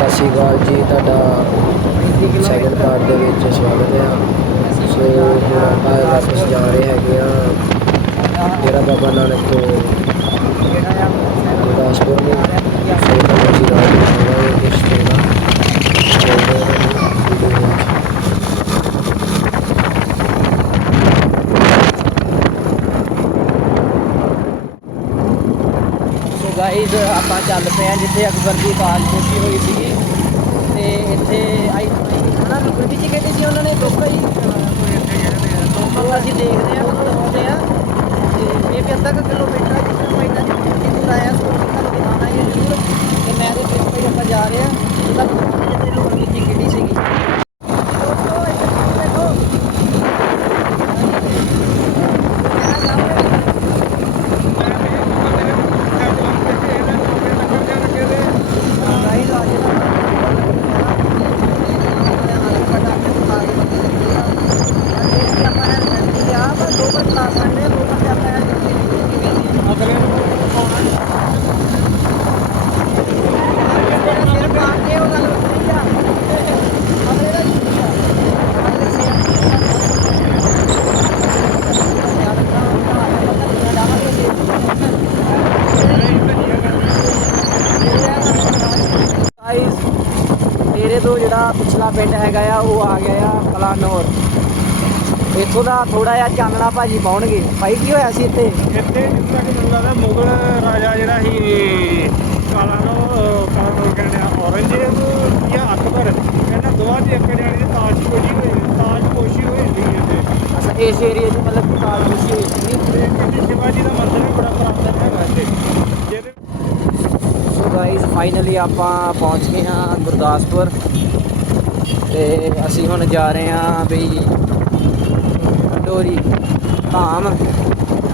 ਸਤਿ ਸ਼੍ਰੀ ਅਕਾਲ ਜੀ, ਤੁਹਾਡਾ ਸੈਕੰਡ ਪਾਰਟ ਦੇ ਵਿੱਚ ਸਵਾਗਤ ਹੈ। ਸੋ ਹੁਣ ਆਪਾਂ ਵਾਪਸ ਜਾ ਰਹੇ ਹੈਗੇ ਆ, ਜਿਹੜਾ ਬਾਬਾ ਨਾਨਕ ਤੋਂ ਗੁਰਦਾਸਪੁਰ ਨੂੰ, ਸੋ ਤੁਹਾਨੂੰ ਅਸੀਂ ਰਾਹ ਦਿਖਾਵਾਂਗੇ ਕੁਛ ਚੰਗਾ ਸੋ ਆਪਾਂ ਚੱਲ ਪਏ ਆ ਜਿੱਥੇ ਅਕਬਰ ਦੀ ਬਾਲ ਕੋਸ਼ੀ ਹੋਈ ਸੀਗੀ। ਇੱਥੇ ਆਈ ਹਨਾ ਗੁਰਦੀ ਜੀ ਕਹਿੰਦੇ ਸੀ ਉਹਨਾਂ ਨੇ ਦੁੱਖ ਹੀ ਦੁੱਖ ਅਸੀਂ ਦੇਖਦੇ ਆ ਨੂੰ ਆ। ਤੇ ਇਹ ਵੀ ਅੱਧਾ ਕੁ ਕਿਲੋਮੀਟਰ ਹੈ ਜਿੱਥੇ ਆਪਾਂ ਇੰਨਾ ਦੂਰ ਆਇਆ ਸੋ ਤੁਹਾਨੂੰ ਦਿਖਾਉਣਾ ਹੀ ਹੈ ਜ਼ਰੂਰ ਤੇ ਮੈਂ ਤੇ ਟ੍ਰਿਪ ਤੇ ਆਪਾਂ ਜਾ ਰਹੇ ਆ ਉਹਦਾ ਜਿੱਥੇ ਲੋਕ ਜੀ ਕਿੱਡੀ ਸੀਗੀ ਦੋਸਤੋ ਇੱਥੇ ਦੇਖੋ ਗਾਈਜ਼ ਆ ਗਾਈਜ਼ ਮੇਰੇ ਤੋਂ ਜਿਹੜਾ ਪਿਛਲਾ ਪਿੰਡ ਹੈਗਾ ਆ ਉਹ ਆ ਗਿਆ ਆ ਕਲਾਨੌਰ। ਇੱਥੋਂ ਦਾ ਥੋੜਾ ਜਿਹਾ ਚਾਨਣਾ ਭਾਜੀ ਪਾਉਣਗੇ। ਭਾਈ ਕੀ ਹੋਇਆ ਸੀ ਇੱਥੇ? ਇੱਥੇ ਜਿੱਥੇ ਤੱਕ ਮੈਨੂੰ ਲੱਗਦਾ ਮੁਗਲ ਰਾਜਾ ਜਿਹੜਾ ਸੀ ਕਾਲਾ ਨੂੰ ਕਾਲਾ ਨੂੰ ਕਹਿੰਦੇ ਆ ਔਰੰਗਜ਼ੇਬ ਜਾਂ ਅਕਬਰ ਇਹਨਾਂ ਦੋਵਾਂ ਦੀ ਇੱਕ ਜਾਣੀ ਦੀ ਤਾਜਪੋਸ਼ੀ ਹੋਈ ਤਾਜਪੋਸ਼ੀ ਹੋਈ ਸੀ ਇੱਥੇ। ਅੱਛਾ ਇਸ ਏਰੀਆ 'ਚ ਮਤਲਬ ਕਿ ਕਾਲ ਖੁਸ਼ੀ ਹੋਈ ਸੀ। ਤੇ ਸ਼ਿਵਾਜੀ ਦਾ ਮੰਦਿਰ ਵੀ ਬੜਾ ਪ੍ਰਾਪਤ ਹੈਗਾ ਇੱਥੇ। ਜਿਹਦੇ ਸੋ ਗਾਈਜ਼ ਫਾਈਨਲੀ ਆਪਾਂ ਪਹੁੰਚ ਗਏ ਹਾਂ ਗੁਰਦਾਸਪੁਰ। ਤੇ ਅਸੀਂ ਹੁਣ ਜਾ ਰਹੇ ਹਾਂ ਬਈ ਡੋਰੀ ਧਾਮ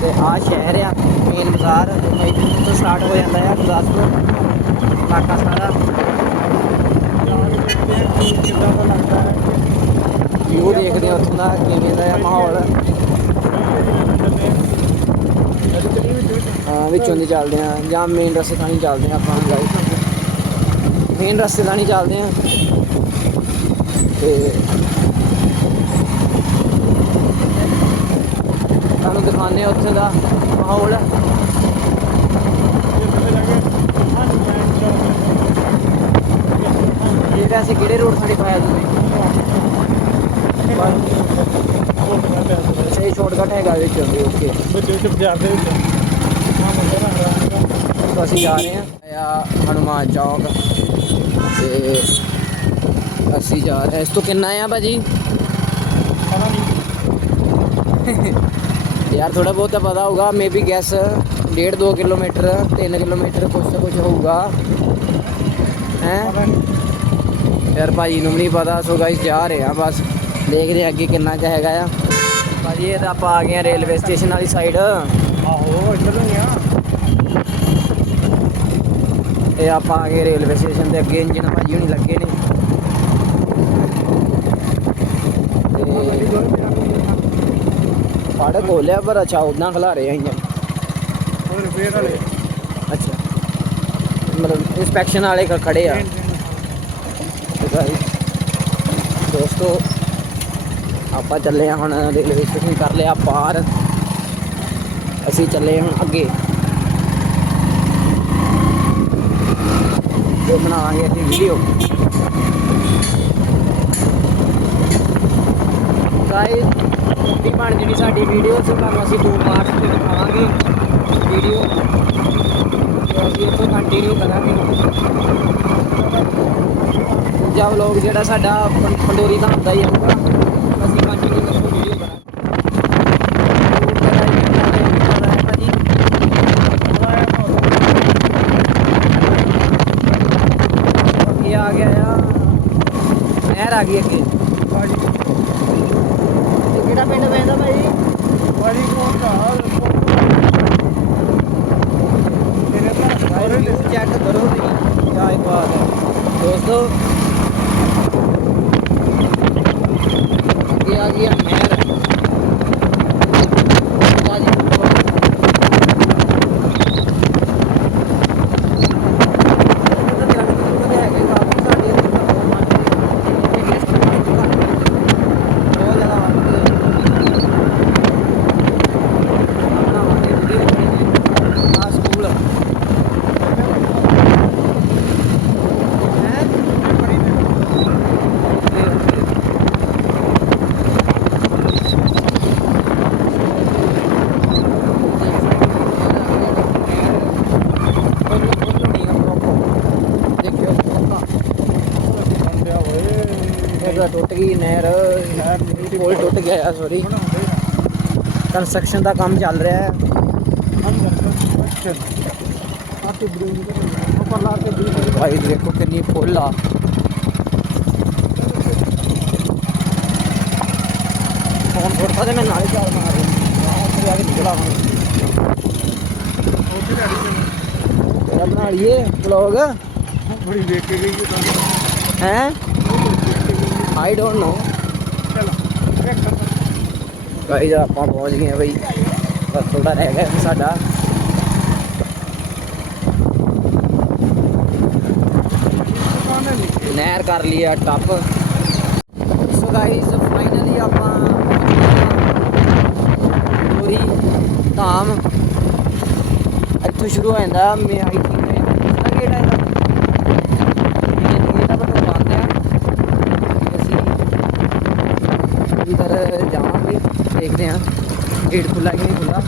ਤੇ ਆ ਸ਼ਹਿਰ ਆ ਮੇਨ ਬਾਜ਼ਾਰ। ਦੇਖੋ ਇੱਥੇ ਤੋਂ ਸਟਾਰਟ ਹੋ ਜਾਂਦਾ ਹੈ ਗੁਰਦਾਸਪੁਰ, ਇਲਾਕਾ ਸਾਰਾ। ਜਾ ਦੇਖਦੇ ਆ ਵਿਊ ਦੇਖਦੇ ਹਾਂ ਉੱਥੋਂ ਦਾ ਕਿਵੇਂ ਦਾ ਮਾਹੌਲ। ਹਾਂ, ਵਿੱਚੋਂ ਦੀ ਚੱਲਦੇ ਆ ਜਾਂ ਮੇਨ ਰਸਤੇ ਤਾਂ ਥਾਣੀ ਚੱਲਦੇ ਆ ਆਪਾਂ ਗਾਈਸ ਮੇਨ ਰਸਤੇ ਤਾਂ ਨਹੀਂ ਚੱਲਦੇ ਆ ਤੇ ਤੁਹਾਨੂੰ ਉੱਥੇ ਦਾ ਮਾਹੌਲ। ਇਹ ਵੈਸੇ ਕਿਹੜੇ ਰੋਡ ਥਾਣੀ ਪਾਇਆ ਤੁਸੀਂ। ਅੱਛਾ ਸ਼ਾਰਟਕਟ ਹੈਗਾ ਵਿੱਚ ਓਕੇ। ਬਾਜ਼ਾਰ ਦੇ ਵਿੱਚ ਅਸੀਂ ਜਾ ਰਹੇ ਹਾਂ। ਆ ਹਨੂਮਾਨ ਚੌਕ। ਤੇ ਅਸੀਂ ਜਾ ਰਹੇ ਹਾਂ। ਇਸ ਤੋਂ ਕਿੰਨਾ ਆ ਭਾਜੀ? ਪਤਾ ਨਹੀਂ ਯਾਰ ਥੋੜਾ ਬਹੁਤ ਤਾਂ ਪਤਾ ਹੋਊਗਾ ਮੇਬੀ ਗੈਸ 1.5 2 ਕਿਲੋਮੀਟਰ 3 ਕਿਲੋਮੀਟਰ ਕੁਛ ਨਾ ਕੁਛ ਹੋਊਗਾ। ਹੈ? ਯਾਰ ਭਾਜੀ ਨੂੰ ਨਹੀਂ ਪਤਾ ਸੋ ਗਾਇਸ ਜਾ ਰਹੇ ਆ ਬਸ। ਦੇਖਦੇ ਅੱਗੇ ਕਿੰਨਾ ਕੁ ਹੈਗਾ ਆ। ਭਾਜੀ ਇਹ ਤਾਂ ਆਪਾਂ ਆ ਗਏ ਆ ਰੇਲਵੇ ਸਟੇਸ਼ਨ ਵਾਲੀ ਸਾਈਡ ਆਹੋ ਇੱਧਰ ਨੂੰ ਆ। ਇਹ ਆਪਾਂ ਆ ਗਏ ਰੇਲਵੇ ਸਟੇਸ਼ਨ ਦੇ ਅੱਗੇ ਇੰਜਨ ਭਾਜੀ ਹੁਣੀ ਲੱਗੇ ਨੇ ਤੇ ਫੜ ਖੋਲਿਆ ਪਰ ਅੱਛਾ ਉਦਾਂ ਖਲਾ ਰਹੇ ਆ ਇੰਜਨ ਹੋਰ ਰਿਪੇਅਰ ਵਾਲੇ ਅੱਛਾ। ਮਤਲਬ ਇਨਸਪੈਕਸ਼ਨ ਵਾਲੇ ਖੜੇ ਆ। ਦੋਸਤੋ ਆਪਾਂ ਚੱਲੇ ਆ ਹੁਣ ਰੇਲਵੇ ਸਟੇਸ਼ਨ ਕਰ ਲਿਆ ਪਾਰ। ਅਸੀਂ ਚੱਲੇ ਹੁਣ ਅੱਗੇ। ਤੇ ਬਣਾਵਾਂਗੇ ਅੱਗੇ ਵੀਡੀਓ ਗਾਇਸ ਦੀ ਬਣ ਜਿਹੜੀ ਸਾਡੀ ਵੀਡੀਓ ਸੀ ਤੁਹਾਨੂੰ ਅਸੀਂ ਦੋ ਪਾਰਟ ਤੇ ਦਿਖਾਵਾਂਗੇ ਵੀਡੀਓ ਤੇ ਅਸੀਂ ਇੱਥੋਂ ਕੰਟੀਨਿਊ ਕਰਾਂਗੇ। ਦੂਜਾ ਵਲੋਗ ਜਿਹੜਾ ਸਾਡਾ ਪੰਡੋਰੀ ਦਾ ਹੁੰਦਾ ਹੀ ਆਊਗਾ ਅਸੀਂ ਕੰਟੀਨਿਊ ਇੱਥੋਂ ਵੀਡੀਓ ਕਰਾਂਗੇ। ਅੱਗੇ ਆ ਗਿਆ ਆ। ਨਹਿਰ ਆ ਗਈ ਅੱਗੇ ਭਾਜੀ ਤੇ ਕਿਹੜਾ ਪਿੰਡ ਪੈਂਦਾ ਭਾਈ ਭਾਜੀ ਕੋਲ ਦਾ ਮੇਰੇ ਤਾਂ ਵੀਊ ਚੈੱਕ ਕਰੋ ਤੁਸੀਂ ਕਿਆ ਹੀ ਬਾਤ ਹੈ ਦੋਸਤੋ। ਅੱਗੇ ਆ ਗਈ ਨਹਿਰ ਆ ਜੀ ਹੈਗੇ ਕਾਫੀ ਸਾਡੇ ਟੁੱਟ ਗਈ ਨਹਿਰ ਪੁਲ ਟੁੱਟ ਗਿਆ ਆ ਸੌਰੀ ਕੰਸਟਰਕਸ਼ਨ ਦਾ ਕੰਮ ਚੱਲ ਰਿਹਾ ਹੈ ਭਾਈ ਦੇਖੋ ਕਿੰਨੀ ਫੁੱਲ ਆ। ਫੋਨ ਫੋਟਾ ਤੇ ਮੈਂ ਨਾਲੇ ਚਾਲ ਮਾਰ ਰਿਹਾ। ਉੱਥੇ ਜਾ ਕੇ ਨਿਕਲਾ ਤੇਰਾ ਬਣਾ ਲਈਏ ਵਲੌਗ ਬੜੀ ਦੇਖ ਕੇ ਗਈ ਹੈ? ਆਈ ਡੋਨਟ ਨੋ ਚਲ ਆਪਾਂ ਪਹੁੰਚ ਗਏ ਆ ਬਈ। ਬਸ ਥੋੜਾ ਰਹਿ ਗਿਆ ਸਾਡਾ। ਨਹਿਰ ਕਰ ਲਈ ਆ ਟੱਪ। ਸੋ ਗਾਈਜ਼ ਫਾਈਨਲੀ ਆਪਾਂ ਪੂਰੀ ਧਾਮ ਇੱਥੋਂ ਸ਼ੁਰੂ ਹੋ ਜਾਂਦਾ। ਮੈਂ ਆਈ ਥਿੰਕ ਕਿਹੜਾ ਗੇਟ ਹੈ ਇਹਦਾ ਇਹ ਤਾਂ ਬਟ ਬੰਦ ਆ ਅਸੀਂ ਇਧਰ ਜਾਵਾਂਗੇ ਦੇਖਦੇ ਹਾਂ। ਗੇਟ ਖੁੱਲਾ ਕਿ ਨਹੀਂ ਖੁੱਲਾ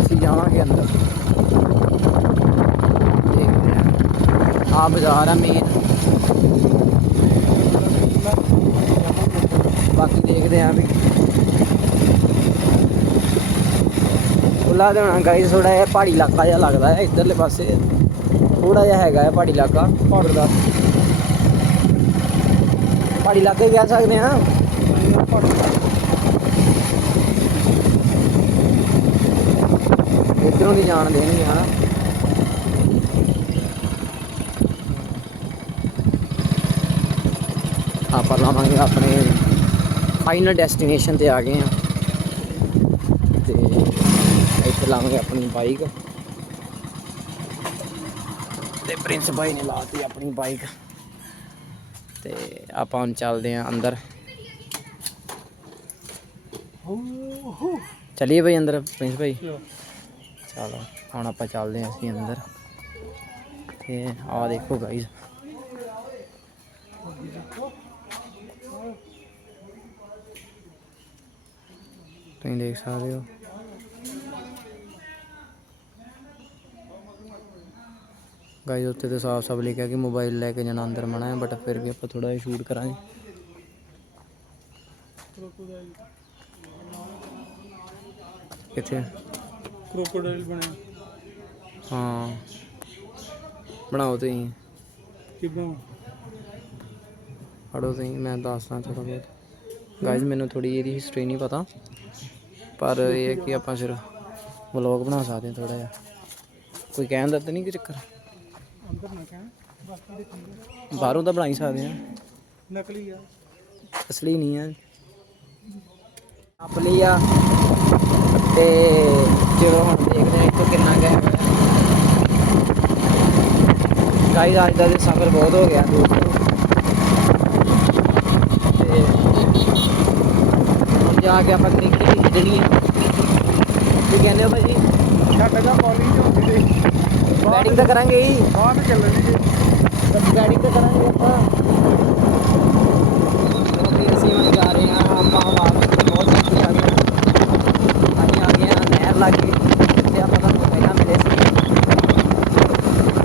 ਅਸੀਂ ਜਾਵਾਂਗੇ ਅੰਦਰ। ਦੇਖਦੇ ਹਾਂ। ਆ ਬਾਜ਼ਾਰ ਆ ਮੇਨ ਬਾਕੀ ਦੇਖਦੇ ਹਾਂ ਵੀ ਖੁੱਲਾ ਤੇ ਹੋਣਾ। ਗਾਈਸ ਥੋੜਾ ਜਿਹਾ ਪਹਾੜੀ ਇਲਾਕਾ ਜਿਹਾ ਲੱਗਦਾ ਹੈ। ਇਧਰਲੇ ਪਾਸੇ ਥੋੜਾ ਜਿਹਾ ਹੈਗਾ ਹੈ ਪਹਾੜੀ ਇਲਾਕਾ। ਪਹਾੜ। ਦਾ ਪਹਾੜੀ ਇਲਾਕੇ ਕਹਿ ਸਕਦੇ ਹਾਂ। ਇੱਧਰੋਂ ਦੀ ਜਾਣ ਦੇਣਗੇ ਹਨਾ ਆਪਾਂ ਲਾਵਾਂਗੇ ਆਪਣੇ ਫਾਈਨਲ ਡੈਸਟੀਨੇਸ਼ਨ ਤੇ ਆ ਗਏ ਆ ਤੇ ਇੱਥੇ ਲਾਵਾਂਗੇ ਆਪਣੀ ਬਾਈਕ ਤੇ ਪ੍ਰਿੰਸ ਭਾਈ ਨੇ ਲਾਤੀ ਆਪਣੀ ਬਾਈਕ ਤੇ ਆਪਾਂ ਹੁਣ ਚੱਲਦੇ ਆਂ ਅੰਦਰ। ਚਲਿਏ ਭਾਈ ਅੰਦਰ, ਪ੍ਰਿੰਸ ਭਾਈ? ਚਲੋ, ਹੁਣ ਆਪਾਂ ਚੱਲਦੇ ਆਂ ਅਸੀਂ ਅੰਦਰ। ਤੇ ਆਹ ਦੇਖੋ ਗਾਈਜ਼ ਤੁਸੀਂ ਦੇਖ ਸਕਦੇ ਹੋ। ਗਾਈਜ਼ ਉੱਤੇ ਤੇ ਸਾਫ਼ ਸਾਫ਼ ਲਿਖਿਆ ਕਿ ਮੋਬਾਈਲ ਲੈ ਕੇ ਜਾਣਾ ਅੰਦਰ ਮਨਾ ਹੈ ਬਟ ਫਿਰ ਵੀ ਆਪਾਂ ਥੋੜਾ ਜਿਹਾ ਸ਼ੂਟ ਕਰਾਂਗੇ। ਕਿੱਥੇ? ਕ੍ਰੋਕੋਡਾਈਲ ਬਣਿਆ। ਹਾਂ। ਬਣਾਓ ਤੁਸੀਂ। ਕੀ ਬਣਾਉ ਪੜੋ ਤੁਸੀਂ ਮੈਂ ਦੱਸਦਾ ਥੋੜਾ ਬਹੁਤ। ਗਾਇਜ਼ ਮੈਨੂੰ ਥੋੜੀ ਇਹਦੀ ਹਿਸਟਰੀ ਨਹੀਂ ਪਤਾ ਪਰ ਇਹ ਹੈ ਕਿ ਆਪਾਂ ਸਿਰਫ ਵਲੌਗ ਬਣਾ ਸਕਦੇ ਹਾਂ ਥੋੜਾ ਜਿਹਾ। ਕੋਈ ਕਹਿਣ ਦਾ ਤਾਂ ਨਹੀਂ ਕਿ ਚੱਕਰ? ਅੰਦਰ ਨਾ ਕਹਿ ਬਾਕੀ ਦੇ ਖੰਡੇ ਬਾਹਰੋਂ ਤਾਂ ਬਣਾ ਹੀ ਸਕਦੇ ਹਾਂ ਨਕਲੀ ਆ। ਅਸਲੀ ਨਹੀਂ ਆ। ਆਪਲੀ ਆ। ਤੇ ਚਲੋ ਹੁਣ ਦੇਖਦੇ ਹਾਂ ਇੱਥੋਂ ਕਿੰਨਾ ਹੈਗਾ ਗਾਈਜ਼ ਅੱਜ ਦਾ ਸਫ਼ਰ ਬਹੁਤ ਹੋ ਗਿਆ। ਦੋਸਤੋ ਤੇ ਹੁਣ ਜਾ ਕੇ ਆਪਾਂ ਕ੍ਰਿਕਟ ਹੀ ਖੇਡਣੀ ਆ ਕੀ ਕਹਿੰਦੇ ਹੋ ਭਾਜੀ ਛੱਡ ਜਾ ਬੋਲਿੰਗ ਹੋ ਗਈ ਬੈਟਿੰਗ ਤਾਂ ਕਰਾਂਗੇ ਹੀ ਬਾਹਰ ਚੱਲਣੀ ਜੀ ਬੈਟਿੰਗ ਤਾਂ ਕਰਾਂਗੇ ਆਪਾਂ ਕਿਉਂਕਿ ਅਸੀਂ ਹੁਣ ਜਾ ਰਹੇ ਹਾਂ ਆਪਾਂ ਵਾਪਸ ਬਹੁਤ ਦੂਰ ਜਾ ਗਏ ਅਸੀਂ ਆ ਗਏ ਨਹਿਰ ਲਾਗੇ ਤੇ ਆਪਾਂ ਤੁਹਾਨੂੰ ਪਹਿਲਾਂ ਮਿਲੇ ਸੀ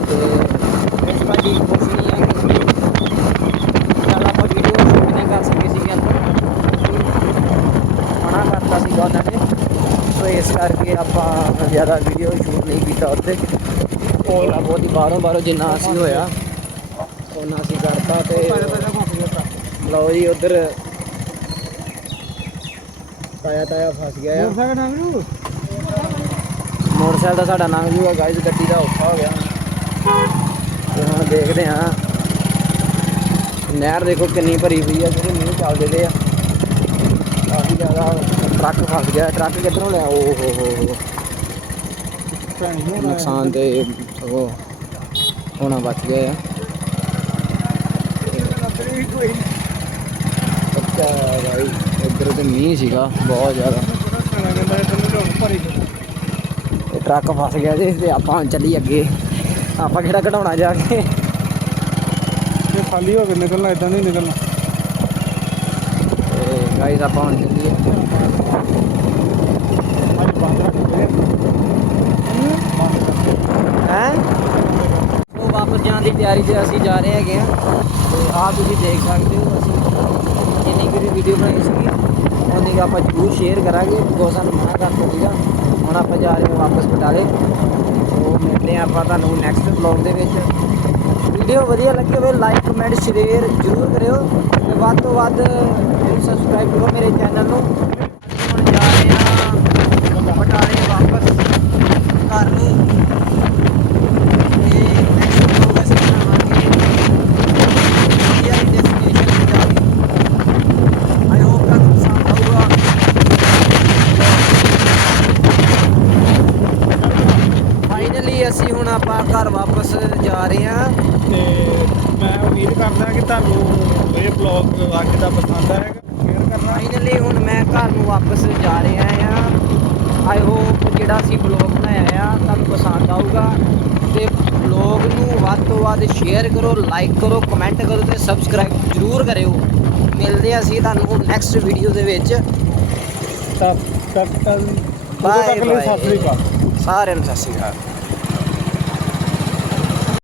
ਤੇ ਇਸ ਭਾਜੀ ਕੁਛ ਨਹੀਂ ਹੈ ਕਿ ਚੱਲ ਆਪਾਂ ਵੀਡੀਓ ਸ਼ੂਟ ਨਹੀਂ ਕਰ ਸਕੇ ਸੀਗੇ ਅੰਦਰ ਮਨਾ ਕਰਤਾ ਸੀਗਾ ਉਹਨਾਂ ਨੇ ਸੋ ਇਸ ਕਰਕੇ ਆਪਾਂ ਜ਼ਿਆਦਾ ਵੀਡੀਓ ਸ਼ੂਟ ਨਹੀਂ ਕੀਤਾ ਉੱਥੇ ਥੋੜਾ ਬਹੁਤ ਹੀ ਬਾਹਰੋਂ ਬਾਹਰੋਂ ਜਿੰਨਾ ਅਸੀਂ ਹੋਇਆ ਉਹਨਾਂ ਅਸੀਂ ਕਰਤਾ ਤੇ ਲਓ ਜੀ ਉਧਰ ਤਾਇਆ ਤਾਇਆ ਫਸ ਗਿਆ ਆ। ਮੋਟਰਸਾਈਕਲ ਨੂੰ ਮੋਟਰਸਾਈਕਲ ਦਾ ਸਾਡਾ ਲੰਘ ਜੂਗਾ ਗਾਇਜ਼ ਗੱਡੀ ਦਾ ਔਖਾ ਹੋ ਗਿਆ। ਤੇ ਹੁਣ ਦੇਖਦੇ ਹਾਂ। ਨਹਿਰ ਦੇਖੋ ਕਿੰਨੀ ਭਰੀ ਹੋਈ ਆ ਜਿਹੜੇ ਮੀਂਹ ਚੱਲਦੇ ਪਏ ਆ। ਕਾਫੀ ਜ਼ਿਆਦਾ ਟਰੱਕ ਫਸ ਗਿਆ ਟਰੱਕ ਕਿੱਧਰੋਂ ਲਿਆ? ਓ ਹੋ ਹੋ ਨੁਕਸਾਨ ਤੇ ਉਹ ਹੋਣਾ ਬਚ ਗਿਆ ਆ ਕੋਈ ਪੱਕਾ ਭਾਈ ਇੱਧਰ ਤੇ ਮੀਂਹ ਸੀਗਾ ਬਹੁਤ ਜ਼ਿਆਦਾ ਥੋੜਾ ਖਾਣਾ ਕਹਿੰਦਾ ਤੈਨੂੰ ਢੋਲ ਭਰੀ ਤੇ ਟਰੱਕ ਫਸ ਗਿਆ ਜੀ ਤੇ ਆਪਾਂ ਹੁਣ ਚੱਲੀ ਅੱਗੇ ਆਪਾਂ ਕਿਹੜਾ ਕਢਾਉਣਾ ਜਾ ਕੇ ਤੇ ਖਾਲੀ ਹੋ ਕੇ ਨਿਕਲਣਾ ਇਦਾਂ ਨਹੀਂ ਨਿਕਲਣਾ ਤੇ ਗਾਈਸ ਆਪਾਂ ਹੁਣ ਚੱਲੀਏ ਅੱਜ ਬੰਦ ਰੱਖ ਦੇ ਹੈ ਉਹ ਵਾਪਸ ਜਾਣ ਦੀ ਤਿਆਰੀ 'ਚ ਅਸੀਂ ਜਾ ਰਹੇ ਹੈਗੇ ਆ ਤੇ ਆਹ ਤੁਸੀਂ ਦੇਖ ਸਕਦੇ ਹੋ, ਅਸੀਂ ਜਿੰਨੀ ਵੀ ਵੀਡੀਓ ਬਣਾਈ ਸੀਗੀ ਉਹਨੀ ਕੁ ਆਪਾਂ ਜ਼ਰੂਰ ਸ਼ੇਅਰ ਕਰਾਂਗੇ। ਬਿਕੋਜ਼ ਸਾਨੂੰ ਮਨਾ ਕਰ ਸੀਗਾ ਹੁਣ ਆਪਾਂ ਜਾ ਰਹੇ ਹਾਂ ਵਾਪਸ ਬਟਾਲੇ। ਸੋ ਮਿਲਦੇ ਹਾਂ ਆਪਾਂ ਤੁਹਾਨੂੰ ਨੈਕਸਟ ਵਲੌਗ ਦੇ ਵਿੱਚ। ਵੀਡੀਓ ਵਧੀਆ ਲੱਗੀ ਹੋਵੇ ਲਾਈਕ ਕਮੈਂਟ ਸ਼ੇਅਰ ਜ਼ਰੂਰ ਕਰਿਓ। ਤੇ ਵੱਧ ਤੋਂ ਵੱਧ ਜਰੂਰ ਸਬਸਕ੍ਰਾਈਬ ਕਰੋ ਮੇਰੇ ਚੈਨਲ ਨੂੰ ਹੁਣ ਜਾ ਰਹੇ ਹਾਂ ਬਟਾਲੇ ਵਾਪਸ ਘਰ ਨੂੰ ਤੇ ਨੈਕਸਟ ਵਲੌਗ ਅਸੀਂ ਬਣਾਵਾਂਗੇ ਇੰਡੀਆ ਦੀ ਡੈਸਟੀਨੇਸ਼ਨ ਤੇ ਜਾ ਕੇ ਆਈ ਹੋਪ ਤੁਹਾਨੂੰ ਪਸੰਦ ਆਊਗਾ ਫਾਈਨਲੀ ਅਸੀਂ ਹੁਣ ਆਪਾਂ ਘਰ ਵਾਪਸ ਜਾ ਰਹੇ ਹਾਂ ਤੇ ਮੈਂ ਉਮੀਦ ਕਰਦਾ ਕਿ ਤੁਹਾਨੂੰ ਇਹ ਬਲੌਗ ਅੱਜ ਦਾ ਪਸੰਦ ਆਏਗਾ ਸ਼ੇਅਰ ਕਰਨਾ ਫਾਈਨਲੀ ਹੁਣ ਮੈਂ ਘਰ ਨੂੰ ਰਿਹਾ ਆ। ਆਈ ਹੋਪ ਜਿਹੜਾ ਅਸੀਂ ਬਲੌਗ ਬਣਾਇਆ ਆ ਤੁਹਾਨੂੰ ਪਸੰਦ ਆਊਗਾ। ਤੇ ਬਲੌਗ ਨੂੰ ਵੱਧ ਤੋਂ ਵੱਧ ਸ਼ੇਅਰ ਕਰੋ ਲਾਈਕ ਕਰੋ ਕਮੈਂਟ ਕਰੋ ਤੇ ਸਬਸਕ੍ਰਾਈਬ ਜ਼ਰੂਰ ਕਰਿਓ। ਮਿਲਦੇ ਹਾਂ ਅਸੀਂ ਤੁਹਾਨੂੰ ਨੈਕਸਟ ਵੀਡੀਓ ਦੇ ਵਿੱਚ। ਤੱਕ ਤੱਕ ਬਾਏ ਅਕਾਲ। ਸਾਰਿਆਂ ਨੂੰ ਸਤਿ ਸ਼੍ਰੀ ਅਕਾਲ।